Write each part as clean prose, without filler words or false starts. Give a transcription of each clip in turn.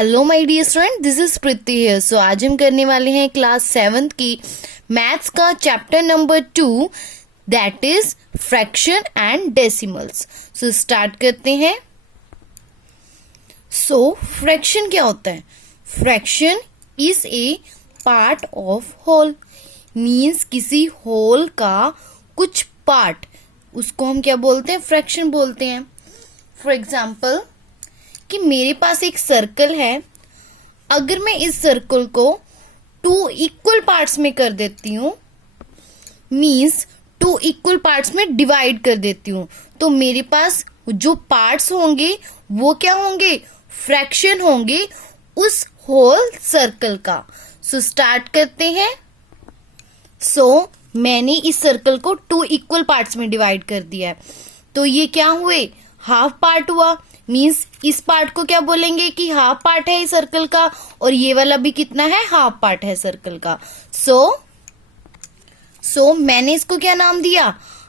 Hello my dear student, this is Preeti here. So आज हम करने वाले हैं क्लास 7th की मैथ्स का chapter number 2, that is fraction and decimals. So start करते हैं। सो फ्रैक्शन क्या होता है? Fraction is a part of whole, means किसी होल का कुछ पार्ट, उसको हम क्या बोलते हैं? फ्रैक्शन बोलते हैं। फॉर एग्जाम्पल कि मेरे पास एक सर्कल है, अगर मैं इस सर्कल को 2 इक्वल पार्ट्स में कर देती हूँ, मीन्स 2 इक्वल पार्ट्स में डिवाइड कर देती हूँ, तो मेरे पास जो पार्ट्स होंगे वो क्या होंगे? फ्रैक्शन होंगे उस होल सर्कल का। सो स्टार्ट करते हैं। सो मैंने इस सर्कल को 2 इक्वल पार्ट्स में डिवाइड कर दिया है, तो ये क्या हुए? हाफ पार्ट हुआ। मीन्स इस पार्ट को क्या बोलेंगे कि हाफ पार्ट है इस सर्कल का, और ये वाला भी कितना है? हाफ पार्ट है सर्कल का। सो मैंने इसको क्या नाम दिया?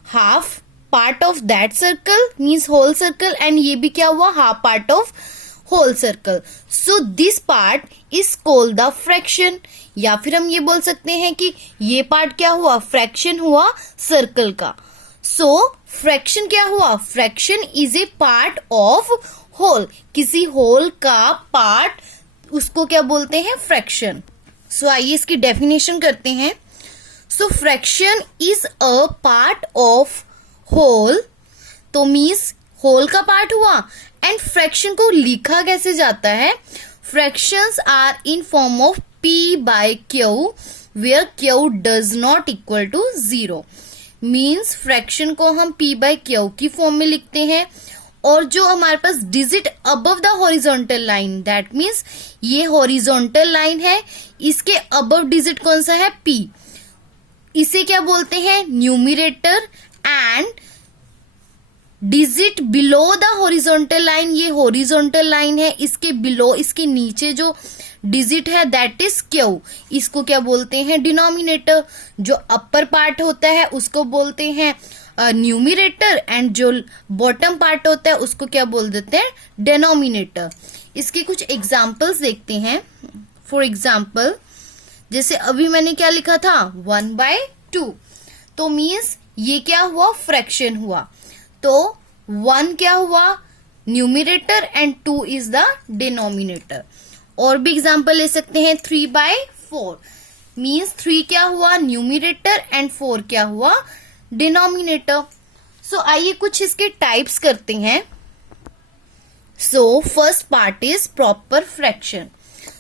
Half part of that circle means whole circle, and ये भी क्या हुआ? Half part of whole circle. So this part is called the fraction, या फिर हम ये बोल सकते हैं कि ये पार्ट क्या हुआ? फ्रैक्शन हुआ सर्कल का। सो फ्रैक्शन क्या हुआ? Fraction is a part of whole, किसी होल का पार्ट, उसको क्या बोलते हैं? फ्रैक्शन। सो आइए इसकी डेफिनेशन करते हैं। So fraction is a part of whole, तो मीन्स होल का पार्ट हुआ। एंड फ्रैक्शन को लिखा कैसे जाता है? Fractions are in form of p by q, where q does not equal to 0। Means fraction को हम p by q की फॉर्म में लिखते हैं, और जो हमारे पास digit above the horizontal line, that means ये हॉरिजॉन्टल लाइन है, इसके अबव डिजिट कौन सा है? p। इसे क्या बोलते हैं? Numerator. And digit below the horizontal line, ये हॉरिजॉन्टल लाइन है, इसके बिलो, इसके नीचे जो डिजिट है दैट इज क्यू, इसको क्या बोलते हैं? डिनोमिनेटर। जो अपर पार्ट होता है उसको बोलते हैं न्यूमरेटर, एंड जो बॉटम पार्ट होता है उसको क्या बोल देते हैं? डिनोमिनेटर। इसके कुछ एग्जाम्पल्स देखते हैं। फॉर एग्जाम्पल जैसे अभी मैंने क्या लिखा था? 1/2, तो मीन्स ये क्या हुआ? फ्रैक्शन हुआ। तो 1 क्या हुआ? Numerator, and 2 is the denominator. और भी एग्जाम्पल ले सकते हैं। 3/4 मीन्स 3 क्या हुआ? न्यूमरेटर, एंड 4 क्या हुआ? डिनोमिनेटर। सो आइए कुछ इसके टाइप्स करते हैं। So first part is proper fraction.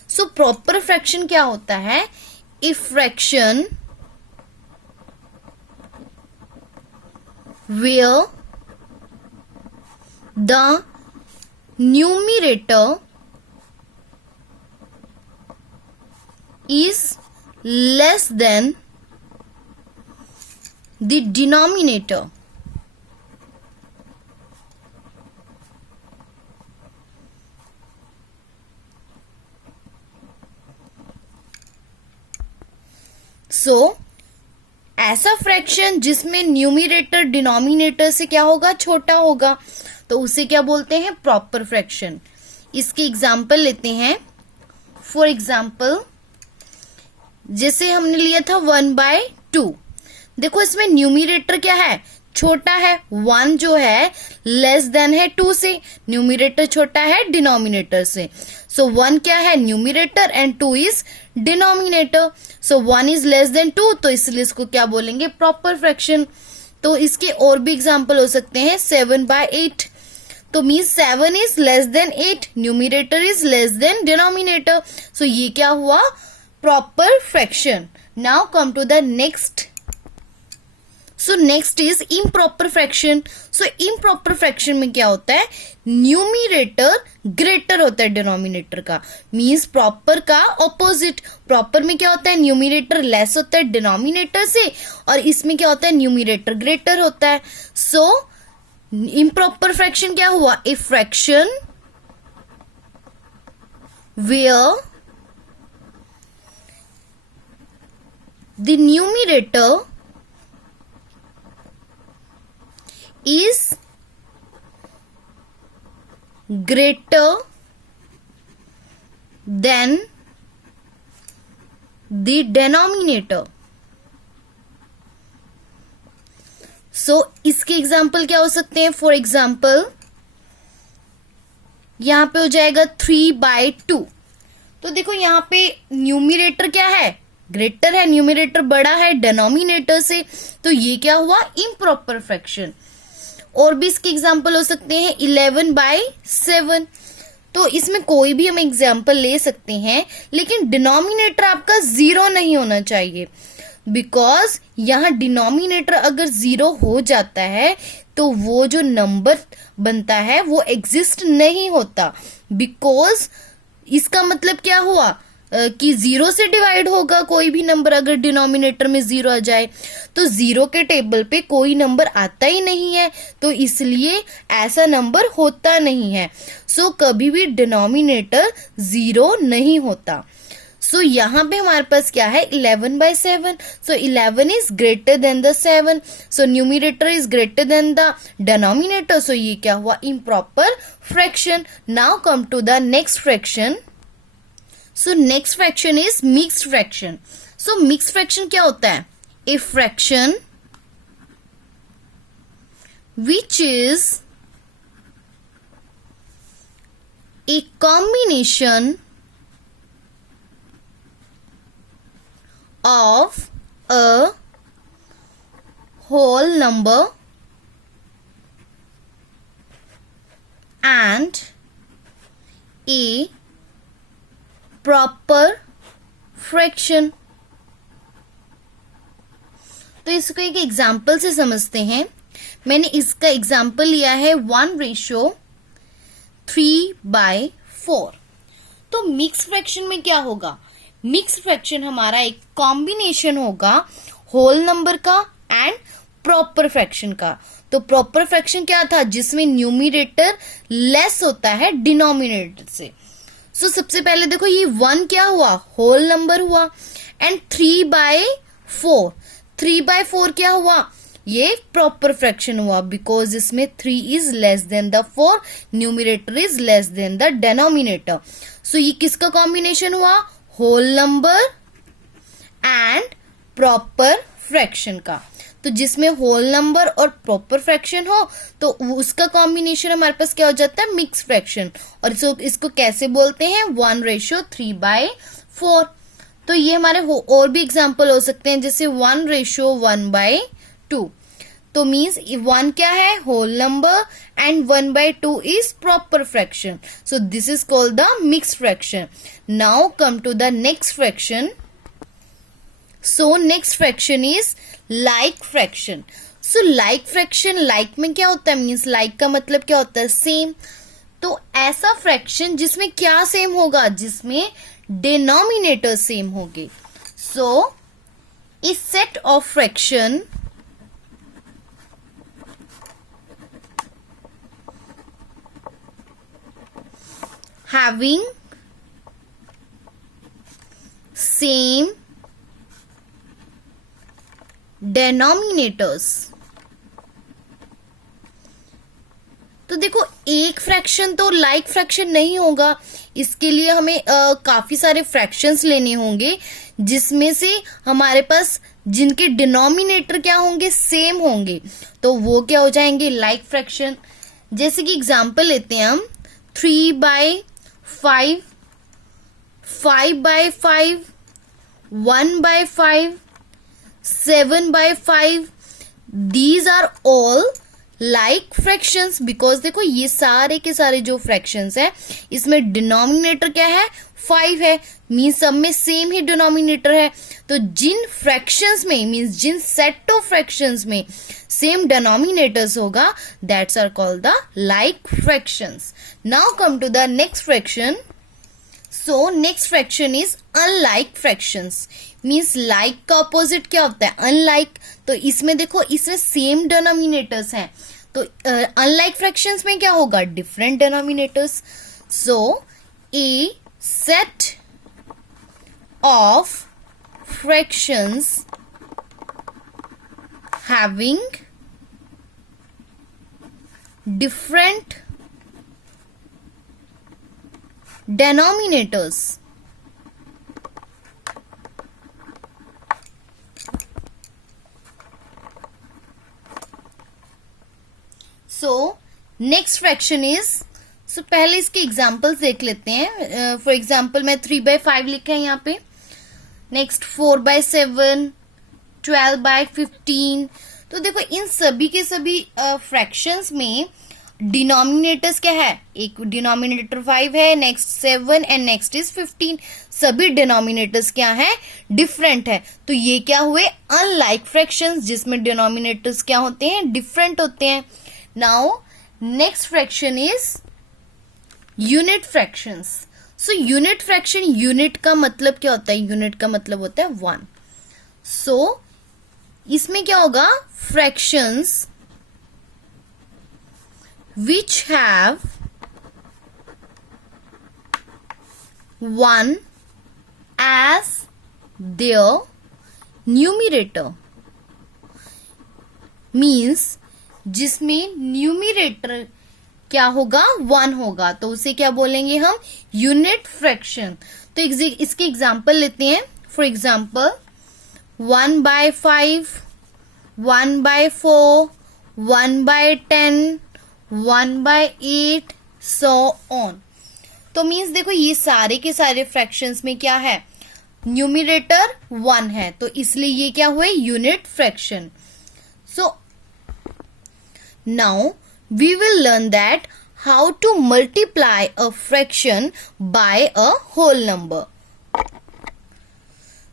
So proper fraction क्या होता है? If fraction where the numerator is less than the denominator, सो ऐसा फ्रैक्शन जिसमें न्यूमरेटर डिनोमिनेटर से क्या होगा? छोटा होगा, तो उसे क्या बोलते हैं? Proper fraction. इसके एग्जाम्पल लेते हैं। फॉर एग्जाम्पल जैसे हमने लिया था 1/2, देखो इसमें न्यूमरेटर क्या है? छोटा है। 1 जो है लेस देन है 2 से, न्यूमरेटर छोटा है डिनोमिनेटर से। सो 1 क्या है? Numerator, and 2 is denominator. So 1 is less then 2, तो इसलिए इसको क्या बोलेंगे? Proper fraction. तो इसके और भी एग्जाम्पल हो सकते हैं। 7/8, तो means 7 is less than 8, numerator is less than denominator. So ये क्या हुआ? Proper fraction. Now come to the next. So next is improper fraction. So improper fraction में क्या होता है? न्यूमरेटर ग्रेटर होता है डिनोमिनेटर का, मीन्स प्रॉपर का ऑपोजिट। प्रॉपर में क्या होता है? न्यूमरेटर लेस होता है डिनोमिनेटर से, और इसमें क्या होता है? न्यूमरेटर ग्रेटर होता है। सो इम्प्रॉपर फ्रैक्शन क्या हुआ? A fraction where the numerator is greater than the denominator. So इसके एग्जाम्पल क्या हो सकते हैं? फॉर एग्जाम्पल यहां पे हो जाएगा 3/2। तो देखो यहाँ पे न्यूमिरेटर क्या है? ग्रेटर है, न्यूमिरेटर बड़ा है डिनोमिनेटर से, तो ये क्या हुआ? Improper fraction. और भी इसके एग्जाम्पल हो सकते हैं 11/7। तो इसमें कोई भी हम एग्जाम्पल ले सकते हैं, लेकिन डिनोमिनेटर आपका 0 नहीं होना चाहिए, बिकॉज यहाँ डिनोमिनेटर अगर 0 हो जाता है तो वो जो नंबर बनता है वो एग्जिस्ट नहीं होता। बिकॉज इसका मतलब क्या हुआ कि 0 से डिवाइड होगा कोई भी नंबर अगर डिनोमिनेटर में 0 आ जाए, तो 0 के टेबल पे कोई नंबर आता ही नहीं है, तो इसलिए ऐसा नंबर होता नहीं है। सो कभी भी डिनोमिनेटर 0 नहीं होता। सो यहाँ पे हमारे पास क्या है? 11/7। So 11 is greater than the 7। So numerator is greater than the denominator. So ये क्या हुआ? Improper fraction. Now come to the next fraction. So next fraction is mixed fraction. So mixed fraction क्या होता है? A fraction which is a combination of a whole number and a proper fraction। तो इसको एक example से समझते हैं। मैंने इसका एग्जाम्पल लिया है 1:3/4। तो मिक्स फ्रैक्शन में क्या होगा? मिक्स फ्रैक्शन हमारा एक कॉम्बिनेशन होगा होल नंबर का एंड प्रॉपर फ्रैक्शन का। तो प्रॉपर फ्रैक्शन क्या था? जिसमें न्यूमिरेटर लेस होता है डिनोमिनेटर से। सो सबसे पहले देखो ये 1 क्या हुआ? होल नंबर हुआ। एंड 3/4, 3/4 क्या हुआ? ये प्रॉपर फ्रैक्शन हुआ, बिकॉज इसमें 3 is less than the 4, numerator is less than the denominator. So ये किसका कॉम्बिनेशन हुआ? Whole number and proper fraction का। तो जिसमें होल नंबर और प्रॉपर फ्रैक्शन हो तो उसका कॉम्बिनेशन हमारे पास क्या हो जाता है? Mix fraction. और इसको कैसे बोलते हैं? 1:3/4। तो ये हमारे और भी एग्जाम्पल हो सकते हैं, जैसे 1:1/2। तो मीन्स 1 क्या है? Whole number and 1/2 is proper fraction. So this is called the mixed fraction. Now come to the next fraction. So next fraction is like fraction. So like fraction, like में क्या होता है? मीन्स लाइक का मतलब क्या होता है? Same. तो ऐसा फ्रैक्शन जिसमें क्या सेम होगा? जिसमें डिनोमिनेटर सेम होंगे। सो इस set of fraction having same denominators। तो देखो एक फ्रैक्शन तो लाइक फ्रैक्शन नहीं होगा, इसके लिए हमें काफी सारे फ्रैक्शंस लेने होंगे, जिसमें से हमारे पास जिनके डिनोमिनेटर क्या होंगे? सेम होंगे, तो वो क्या हो जाएंगे? Like fraction. जैसे कि एग्जांपल लेते हैं हम 3/5, 5/5, 1/5, 7/5। These are all like fractions, because देखो ये सारे के सारे जो फ्रैक्शंस है इसमें डिनोमिनेटर क्या है? 5 है। मीन्स सब में सेम ही डिनोमिनेटर है। तो जिन फ्रैक्शंस में, मीन्स जिन सेट ऑफ फ्रैक्शंस में सेम डिनोमिनेटर्स होगा, that's are called the like fractions. Now come to the next fraction. So next fraction is unlike fractions. Means like का ऑपोजिट क्या होता है? अनलाइक। तो इसमें देखो इसमें सेम डिनोमिनेटर्स हैं, तो अनलाइक फ्रैक्शंस में क्या होगा? Different denominators. So a set of fractions having different denominators next fraction is, so पहले इसके एग्जांपल्स देख लेते हैं. फॉर एग्जांपल मैं 3/5 लिखा है यहाँ पे. नेक्स्ट 4/7, 12/15. तो देखो इन सभी के सभी फ्रैक्शंस में डिनोमिनेटर्स क्या है, एक डिनोमिनेटर 5 है, नेक्स्ट 7 एंड नेक्स्ट इज 15. सभी डिनोमिनेटर्स क्या है, डिफरेंट है. तो ये क्या हुए, अनलाइक फ्रैक्शंस जिसमें डिनोमिनेटर्स क्या होते हैं, डिफरेंट होते हैं. Now next fraction is unit fractions. So unit fraction, unit का मतलब क्या होता है, यूनिट का मतलब होता है 1. सो इसमें क्या होगा, fractions which have 1 as their numerator means जिसमें न्यूमिरेटर क्या होगा, 1 होगा, तो उसे क्या बोलेंगे हम, यूनिट फ्रैक्शन. तो इसके एग्जांपल लेते हैं. For example 1/5, 1/4, 1/10, 1/8, so on. तो मीन्स देखो ये सारे के सारे फ्रैक्शंस में क्या है, न्यूमिरेटर 1 है, तो इसलिए ये क्या हुए, unit fraction. So now we will learn that how to multiply a fraction by a whole number.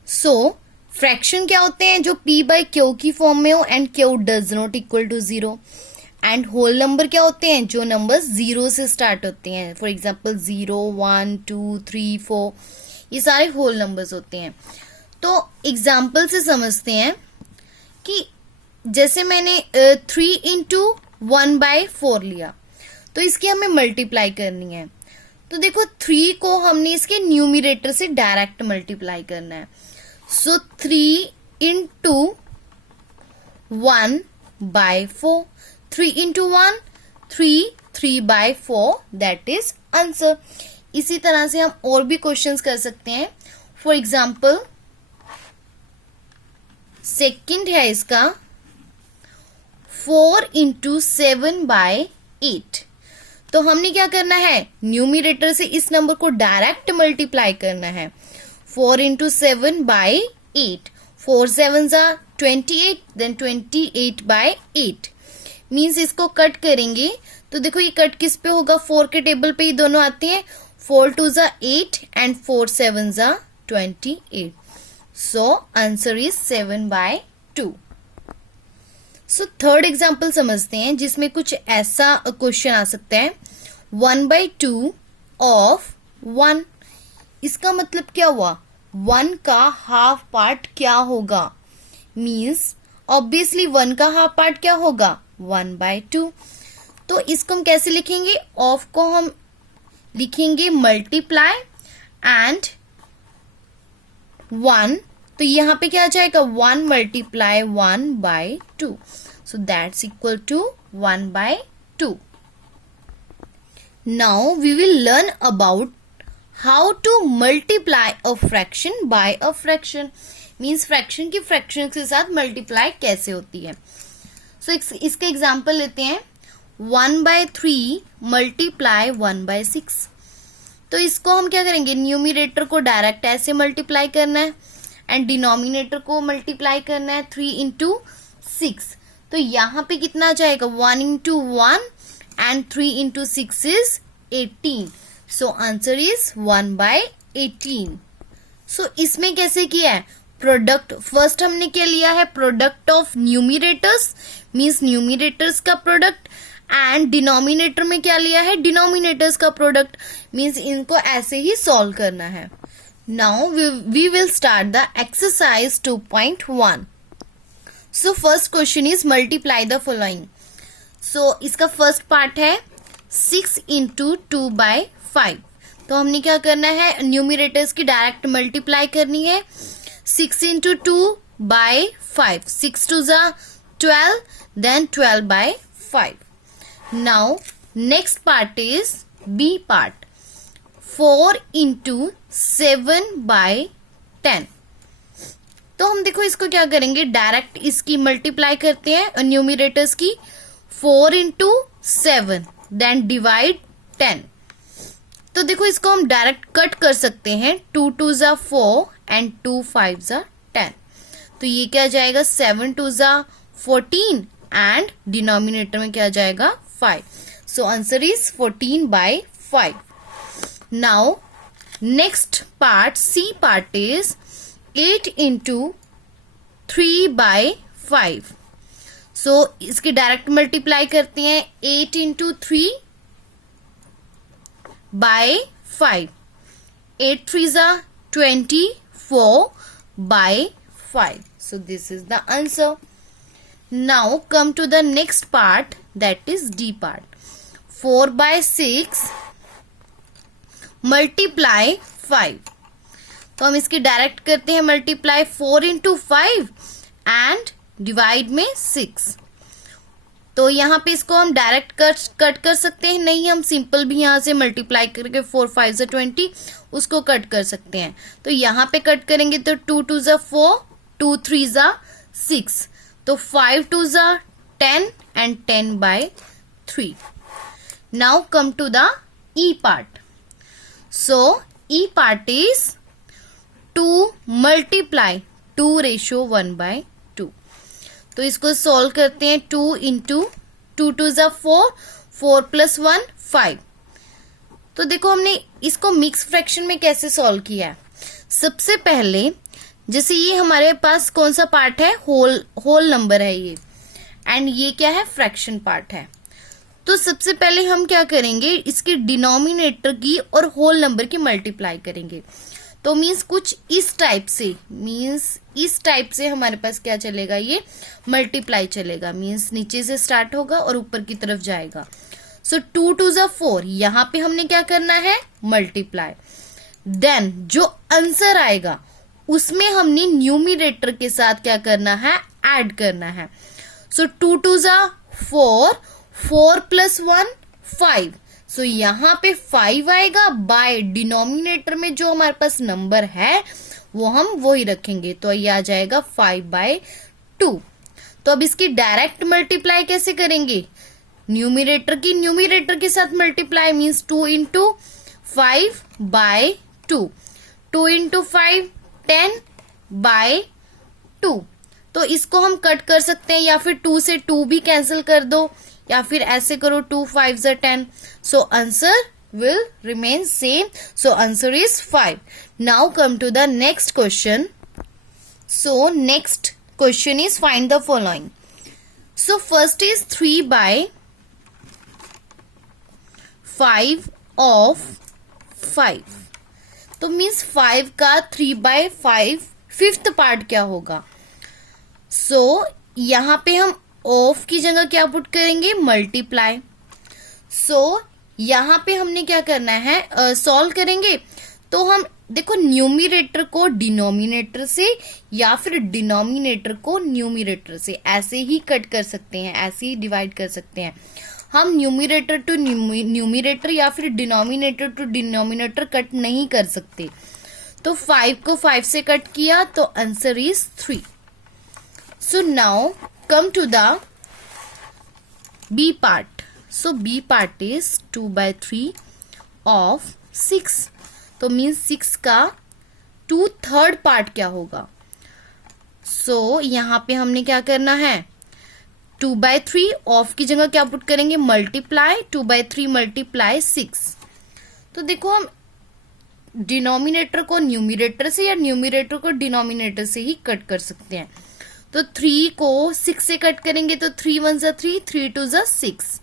So fraction क्या होते हैं, जो p/q की फॉर्म में हो and q does not equal to 0. And whole number क्या होते हैं, जो नंबर 0 से स्टार्ट होते हैं. फॉर एग्जाम्पल 0, 1, 2, 3, 4, ये सारे होल नंबर्स होते हैं. तो एग्जाम्पल से समझते हैं कि जैसे मैंने 3 इंटू 1/4 लिया, तो इसकी हमें मल्टीप्लाई करनी है. तो देखो 3 को हमने इसके न्यूमिरेटर से डायरेक्ट मल्टीप्लाई करना है. सो 3 into 1/4, 3 into 1, 3, 3/4, that is answer. इसी तरह से हम और भी क्वेश्चंस कर सकते हैं. फॉर एग्जाम्पल सेकंड है इसका 4 into 7/8. तो हमने क्या करना है, न्यूमिरेटर से इस नंबर को डायरेक्ट मल्टीप्लाई करना है. 4 into 7/8, 4 7s are 28, then 28/8. Means इसको कट करेंगे तो देखो ये कट किस पे होगा, 4 के टेबल पे ही दोनों आते हैं. 4 2s are 8 and 4 7s are 28. So answer is 7/2. So third example समझते हैं जिसमें कुछ ऐसा क्वेश्चन आ सकता है, 1/2 ऑफ 1. इसका मतलब क्या हुआ, 1 का हाफ पार्ट क्या होगा, मीन्स ऑब्वियसली 1 का हाफ पार्ट क्या होगा, 1/2. तो इसको हम कैसे लिखेंगे, ऑफ को हम लिखेंगे मल्टीप्लाई एंड 1. तो यहां पे क्या आ जाएगा, 1 multiply 1/2. So that's equal to 1/2. Now we will learn about how to multiply a fraction by a fraction. Means fraction की फ्रैक्शन के साथ मल्टीप्लाई कैसे होती है. सो इसके एग्जाम्पल लेते हैं. 1/3 मल्टीप्लाई 1/6. तो इसको हम क्या करेंगे, न्यूमिरेटर को डायरेक्ट ऐसे मल्टीप्लाई करना है एंड डिनोमिनेटर को मल्टीप्लाई करना है 3 into 6. तो यहाँ पे कितना आ जाएगा, 1 into 1 and 3 into 6 is 18. So answer is 1/18. सो इसमें कैसे किया है, प्रोडक्ट फर्स्ट हमने क्या लिया है, प्रोडक्ट ऑफ न्यूमिरेटर्स, मीन्स न्यूमिरेटर्स का प्रोडक्ट, एंड डिनोमिनेटर में क्या लिया है, डिनोमिनेटर्स का प्रोडक्ट, मीन्स इनको ऐसे ही सॉल्व करना है. Now we will start the exercise 2.1. So first question is multiply the following. So इसका फर्स्ट पार्ट है 6 into 2/5. तो हमने क्या करना है, न्यूमिरेटर्स की डायरेक्ट मल्टीप्लाई करनी है. 6 into 2/5, 6 2s are 12, then 12/5. Now next part is B part, 4 into 7/10. तो हम देखो इसको क्या करेंगे, डायरेक्ट इसकी मल्टीप्लाई करते हैं न्यूमिरेटर्स की. 4 into 7, देन डिवाइड 10। तो देखो इसको हम डायरेक्ट कट कर सकते हैं, 2 2 जा 4 एंड 2 5 जा 10। तो ये क्या जाएगा, 7 2 जा 14 एंड डिनोमिनेटर में क्या जाएगा 5। सो answer is 14/5। Now next part, C part is 8 into 3/5। सो इसकी डायरेक्ट मल्टीप्लाई करते हैं, 8 into 3/5। 8 3 जा 24/5। So this is the answer. Now come to the next part, that is D part. 4/6 multiply 5। तो हम इसकी डायरेक्ट करते हैं मल्टीप्लाई, 4 into 5 एंड डिवाइड में 6। तो यहाँ पे इसको हम डायरेक्ट कट कर सकते हैं, नहीं हम सिंपल भी यहाँ से मल्टीप्लाई करके 4 5 जा 20 उसको कट कर सकते हैं। तो यहाँ पे कट करेंगे तो 2 2 जा 4, 2 3 जा 6, तो 5 2 जा 10 and 10/3। Now come to the E part. So E part is 2 multiply 2:1/2। तो इसको सॉल्व करते हैं, 2 into 2 2 जा 4, 4 + 1 5। तो देखो हमने इसको मिक्स फ्रैक्शन में कैसे सॉल्व किया है। सबसे पहले जैसे ये हमारे पास कौन सा पार्ट है, होल नंबर है ये, एंड ये क्या है, फ्रैक्शन पार्ट है। तो सबसे पहले हम क्या करेंगे, इसके डिनोमिनेटर की और होल नंबर की मल्टीप्लाई करेंगे। तो मीन्स कुछ इस टाइप से हमारे पास क्या चलेगा, ये मल्टीप्लाई चलेगा। मीन्स नीचे से स्टार्ट होगा और ऊपर की तरफ जाएगा। सो 2 2 जा 4, यहां पे हमने क्या करना है, मल्टीप्लाई। देन जो आंसर आएगा उसमें हमने न्यूमिनेटर के साथ क्या करना है, ऐड करना है। सो 2 2 जा 4, 4 + 1 5। सो यहां पे 5 आएगा, बाय डिनोमिनेटर में जो हमारे पास नंबर है वो हम वही रखेंगे, तो ये आ जाएगा 5/2। तो अब इसकी डायरेक्ट मल्टीप्लाई कैसे करेंगे, न्यूमिनेटर के साथ मल्टीप्लाई, मीन्स 2 into 5/2, 2 into 5 10/2। तो इसको हम कट कर सकते हैं, या फिर 2 से 2 भी कैंसिल कर दो, या फिर ऐसे करो 2 5 जा 10। So answer will remain same. So answer is 5. Now come to the next question. So next question is find the following. So first is 3/5 of 5. तो मीन्स 5 का 3/5 फिफ्थ पार्ट क्या होगा। सो यहां पे हम ऑफ की जगह क्या पुट करेंगे, मल्टीप्लाई। सो यहां पे हमने क्या करना है, सॉल्व करेंगे। तो हम देखो न्यूमिनेटर को डिनोमिनेटर से या फिर डिनोमिनेटर को न्यूमिनेटर से ऐसे ही कट कर सकते हैं, ऐसे ही डिवाइड कर सकते हैं। हम न्यूमिनेटर टू न्यूमिनेटर या फिर डिनोमिनेटर टू डिनोमिनेटर कट नहीं कर सकते। तो 5 को 5 से कट किया, तो answer is 3। So now come to the B part. So B part is 2/3 of 6। तो मीन्स 6 का 2/3 पार्ट क्या होगा। सो यहां पे हमने क्या करना है, 2/3 ऑफ की जगह क्या पुट करेंगे, मल्टीप्लाई, 2/3 मल्टीप्लाई 6। तो देखो हम डिनोमिनेटर को न्यूमिनेटर से या न्यूमिनेटर को डिनोमिनेटर से ही कट कर सकते हैं। तो 3 को 6 से कट करेंगे तो 3 1 जा 3, 3 2 जा 6।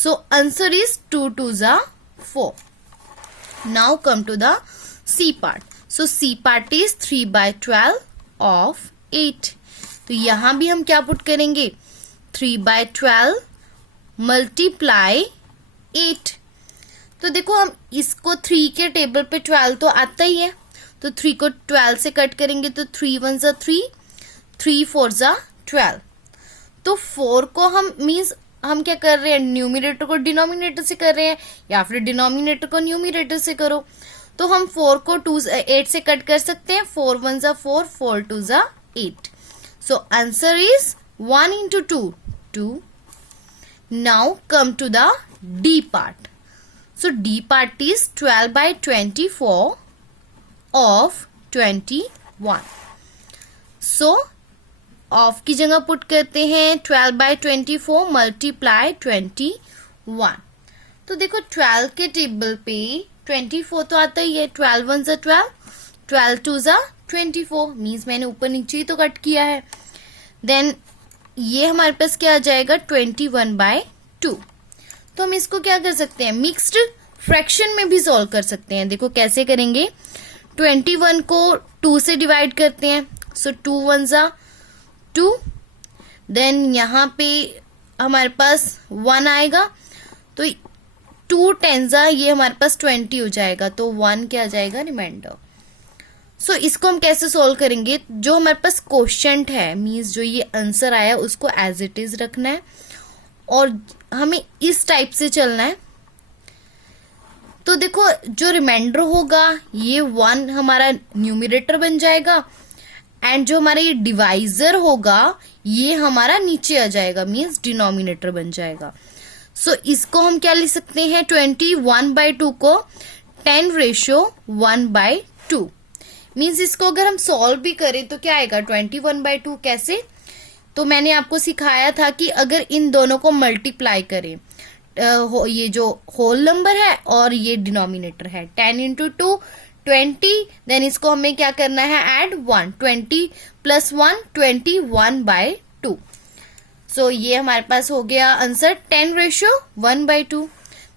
So answer is 2 2 जा 4. Now come to the C part. So C part is 3/12 of 8. तो यहां भी हम क्या पुट करेंगे, 3/12 multiply 8। तो देखो हम इसको 3 के टेबल पे 12 तो आता ही है, तो 3 को 12 से कट करेंगे तो 3 1 जा 3, 3 4 जा 12। तो 4 को हम मीन्स हम क्या कर रहे हैं, न्यूमिनेटर को डिनोमिनेटर से कर रहे हैं, या फिर डिनोमिनेटर को न्यूमिनेटर से करो। तो हम 4 को 8 से कट कर सकते हैं, 4 1 जा 4, 4 2 जा 8। सो answer is 1 into 2, 2। Now come to the D part. So D part is 12 by 24 of 21. So of की जगह पुट करते हैं 12 by 24 मल्टीप्लाई 21. तो देखो 12 के टेबल पे 24 तो आता ही है. 12 1 ज़ा 12, 12 2 ज़ा 24. मीन्स मैंने ऊपर नीचे ही तो कट किया है. देन ये हमारे पास क्या आ जाएगा 21 by 2. तो हम इसको क्या कर सकते हैं, मिक्स्ड फ्रैक्शन में भी सॉल्व कर सकते हैं. देखो कैसे करेंगे. 21 को 2 से डिवाइड करते हैं. सो 2 1 ज़ा 2. देन यहाँ पे हमारे पास 1 आएगा. तो 2 10 ज़ा ये हमारे पास 20 हो जाएगा. तो 1 क्या आ जाएगा, रिमाइंडर. सो इसको हम कैसे सॉल्व करेंगे. जो हमारे पास क्वोशंट है, मीन्स जो ये आंसर आया उसको एज इट इज रखना है और हमें इस टाइप से चलना है. तो देखो जो रिमाइंडर होगा ये 1 हमारा न्यूमरेटर बन जाएगा एंड जो हमारा ये डिवाइजर होगा ये हमारा नीचे आ जाएगा, मीन्स डिनोमिनेटर बन जाएगा. सो इसको हम क्या लिख सकते हैं, 21 by 2 को 10:1 by 2. मीन्स इसको अगर हम सॉल्व भी करें तो क्या आएगा 21 by 2. कैसे, तो मैंने आपको सिखाया था कि अगर इन दोनों को मल्टीप्लाई करें, ये जो होल नंबर है और ये डिनोमिनेटर है, 10 into 2 20. देन इसको हमें क्या करना है, ऐड 1. 20 + 1 21 by 2. सो ये हमारे पास हो गया answer 10:1 by 2.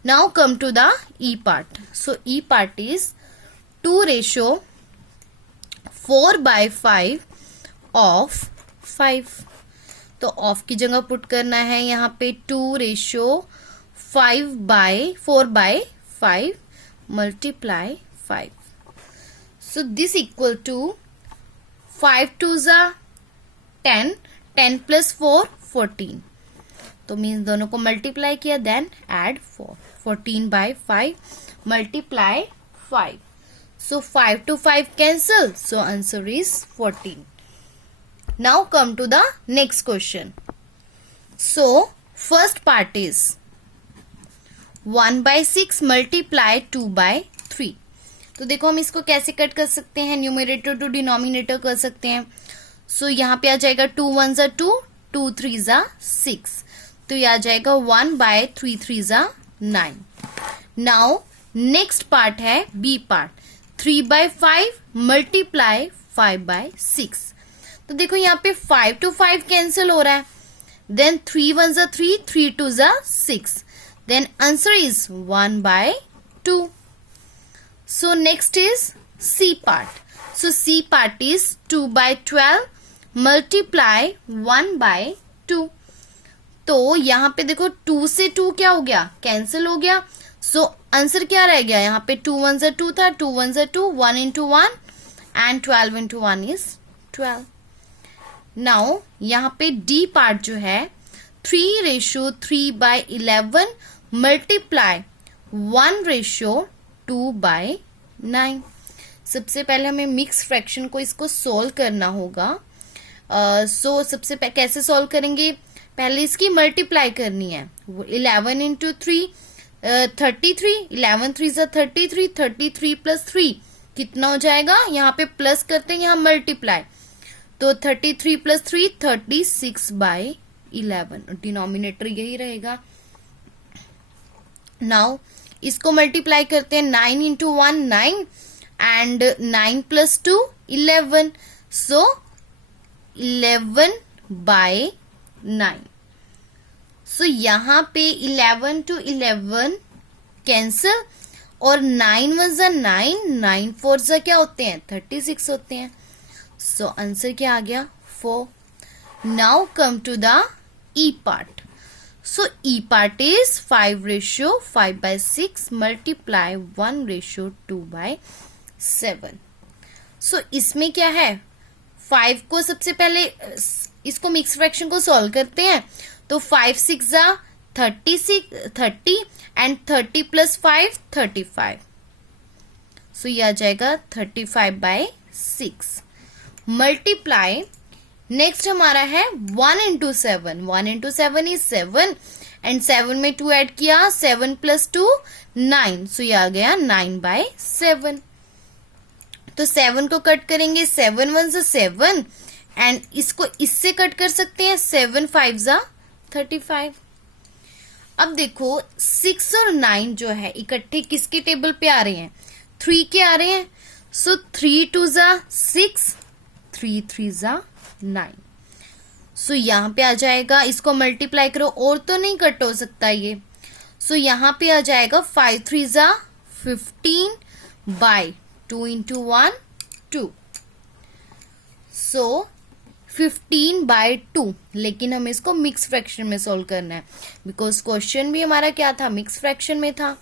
Now come to the E part. So E part is 2:4 by 5 of 5. तो ऑफ की जगह पुट करना है यहाँ पे 2:4 by 5 multiply 5. So this equal to 5 2 ज़ा 10, 10 + 4 14. तो मीन्स दोनों को मल्टीप्लाई किया, then add 4. 14 by 5 multiply 5. So 5 to 5 cancel. So answer is 14. Now come to the next question. So first part is 1 by 6 multiply 2 by 3. तो देखो हम इसको कैसे कट कर सकते हैं, न्यूमरेटर टू डिनोमिनेटर कर सकते हैं. सो यहाँ पे आ जाएगा 2 1 ज़ा 2, 2 3 ज़ा 6. तो ये आ जाएगा 1 by 3 3 ज़ा 9. नाउ नेक्स्ट पार्ट है B part, 3 by 5 multiply 5 by 6. तो देखो यहाँ पे 5 to 5 कैंसिल हो रहा है. देन 3 1 ज़ा 3, 3 2 ज़ा 6. Then answer is 1 by 2. So next is C part. So C part is 2 by 12 multiply 1 by 2. तो यहाँ पे देखो 2 से 2 क्या हो गया, कैंसिल हो गया. सो आंसर क्या रह गया, यहाँ पे 2 1 ज़ा 2 था, 2 1 ज़ा 2, 1 into 1 and 12 into 1 is 12. Now यहाँ पे D पार्ट जो है 3:3 by 11 मल्टीप्लाई 1:2 by 9. सबसे पहले हमें मिक्स फ्रैक्शन को इसको सोल्व करना होगा. सो सबसे कैसे सोल्व करेंगे, पहले इसकी मल्टीप्लाई करनी है. 11 into 3 33, 11 3 ज़ा 33, 33 + 3 कितना हो जाएगा, यहाँ पे प्लस करते हैं, यहाँ मल्टीप्लाई. तो 33 + 3 36 by 11. डिनोमिनेटर यही रहेगा. नाउ इसको मल्टीप्लाई करते हैं, 9 into 1 9 एंड 9 + 2 11. So 11 by 9. सो यहाँ पे 11 to 11 कैंसिल और 9 1 ज़ा 9, 9 4 ज़ा क्या होते हैं, 36 होते हैं. सो आंसर क्या आ गया, 4. Now come to the E part. So E part is 5:5 by 6 multiply 1:2 by 7. So इसमें क्या है, 5 को सबसे पहले इसको मिक्स फ्रैक्शन को सॉल्व करते हैं. तो 5 6 ज़ा 30 एंड 30 + 5 35. सो ये आ जाएगा 35 by 6 मल्टीप्लाई. नेक्स्ट हमारा है 1 into 7. 1 into 7 is 7 एंड 7 में 2 ऐड किया, 7 + 2 9, सो ये आ गया 9/7। तो 7 को कट करेंगे, 7 × 1 = 7 एंड इसको इससे कट कर सकते हैं, 7 × 5 = 35। अब देखो 6 और 9 जो है इकट्ठे किसके टेबल पे आ रहे हैं, 3 के आ रहे हैं। सो 3 × 2 = 6, 3 × 3 = 9। सो यहाँ पे आ जाएगा, इसको मल्टीप्लाई करो, और तो नहीं कट हो सकता ये। सो यहाँ पे आ जाएगा 5 × 3 = 15 बाय 2 × 1 2। सो 15/2, लेकिन हमें इसको मिक्स फ्रैक्शन में सोल्व करना है, बिकॉज क्वेश्चन भी हमारा क्या था, मिक्स फ्रैक्शन में था।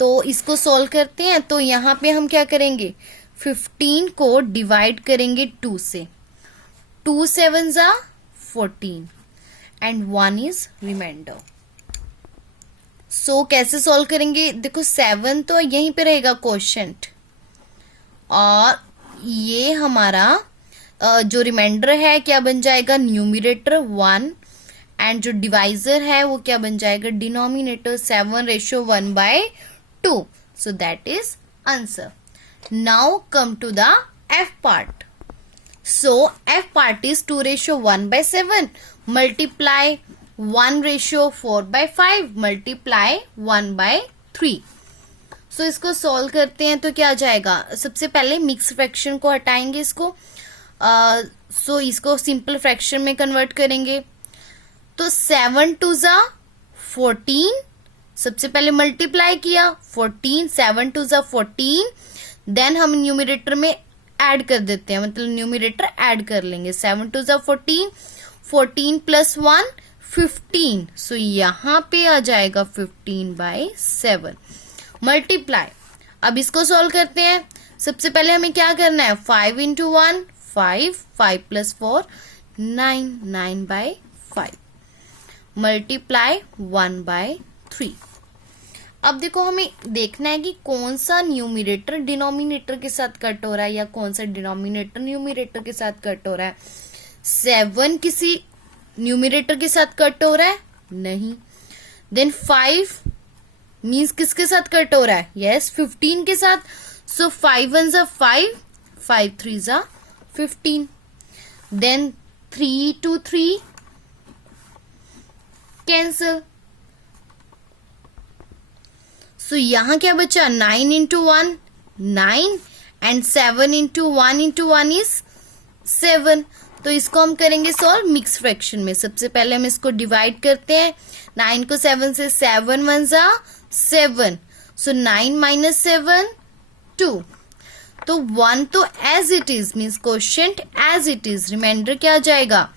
तो इसको सोल्व करते हैं। तो यहाँ पे हम क्या करेंगे, 15 को डिवाइड करेंगे 2 से, 2 × 7 = 14 एंड 1 इज रिमाइंडर। सो कैसे सोल्व करेंगे, देखो 7 तो यहीं पे रहेगा क्वोशिएंट, और ये हमारा जो रिमाइंडर है क्या बन जाएगा, न्यूमरेटर 1, एंड जो डिवाइजर है वो क्या बन जाएगा, denominator 7:1/2। So that is answer. Now come to the F part. So F part is 2:1/7 multiply 1:4/5 multiply 1/3। सो इसको सॉल्व करते हैं तो क्या आ जाएगा, सबसे पहले मिक्स फ्रैक्शन को हटाएंगे इसको, सो इसको सिंपल फ्रैक्शन में कन्वर्ट करेंगे। तो 7 × 2 = 14, सबसे पहले मल्टीप्लाई किया 14, 7 × 2 = 14, देन हम न्यूमरेटर में ऐड कर देते हैं, मतलब न्यूमरेटर ऐड कर लेंगे, 7 × 2 = 14, 14 + 1 15। सो यहाँ पे आ जाएगा 15/7 मल्टीप्लाई। अब इसको सोल्व करते हैं। सबसे पहले हमें क्या करना है, 5 × 1 5, 5 + 4 9, 9/5 मल्टीप्लाई 1/3। अब देखो हमें देखना है कि कौन सा न्यूमरेटर डिनोमिनेटर के साथ कट हो रहा है या कौन सा डिनोमिनेटर न्यूमरेटर के साथ कट हो रहा है। 7 किसी न्यूमरेटर के साथ कट हो रहा है, नहीं। देन 5 मीन्स किसके साथ कट हो रहा है, यस 15 के साथ। सो 5 × 1 = 5, 5 × 3 = 15। Then 3 × 3 cancel. सो यहां क्या बचा, 9 × 1 9 एंड 7 × 1 × 1 इज 7। तो इसको हम करेंगे सॉल्व मिक्स फ्रैक्शन में। सबसे पहले हम इसको डिवाइड करते हैं, 9 को 7 से, 7 × 1 = 7। सो 9 - 7 2। तो 1 तो as it is means quotient as it is, remainder क्या आ जाएगा,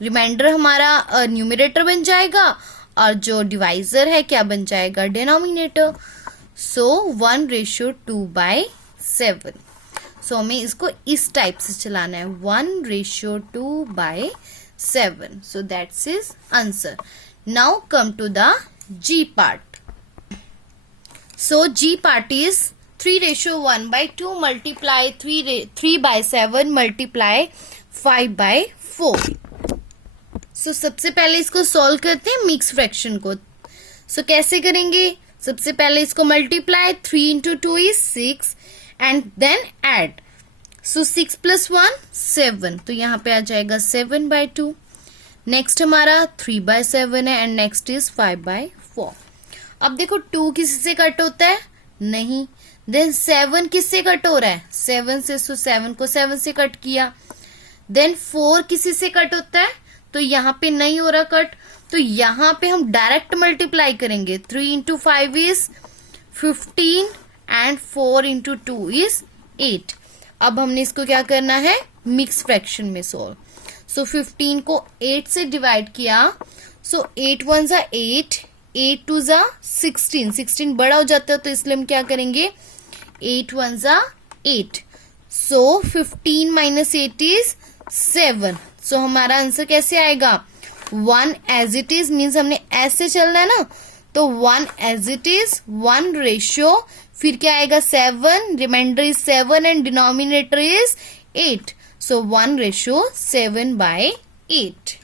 रिमाइंडर हमारा न्यूमरेटर बन जाएगा, और जो डिवाइजर है क्या बन जाएगा, डिनोमिनेटर। सो 1:2/7। सो हमें इसको इस टाइप से चलाना है, 1:2/7। So that's is answer. Now come to the G part. So G part is 3:1/2 multiply 3/7 multiply 5/4। सो सबसे पहले इसको सॉल्व करते हैं मिक्स फ्रैक्शन को। सो कैसे करेंगे, सबसे पहले इसको multiply, 3 × 2 is 6 and then add. So 6 + 1 7, तो यहाँ पे आ जाएगा 7/2। नेक्स्ट हमारा 3/7 है एंड नेक्स्ट इज 5/4। अब देखो 2 किसी से कट होता है, नहीं। देन 7 किससे कट हो रहा है, 7 से, सो 7 को 7 से कट किया। देन 4 किसी से कट होता है, तो यहाँ पे नहीं हो रहा कट, तो यहाँ पे हम डायरेक्ट मल्टीप्लाई करेंगे, 3 × 5 is 15 एंड 4 × 2 is 8। अब हमने इसको क्या करना है, मिक्स फ्रैक्शन में सोल्व। सो 15 को 8 से डिवाइड किया, सो 8 × 1 = 8, 8 × 2 = 16, 16 बड़ा हो जाता है, तो इसलिए हम क्या करेंगे, 8 × 1 = 8। सो 15 - 8 is 7। सो हमारा आंसर कैसे आएगा, 1 एज इट इज मीन्स हमने ऐसे चलना है ना, तो 1 एज इट इज 1 फिर क्या आएगा 7, remainder is 7 and denominator is 8। So 1:7/8।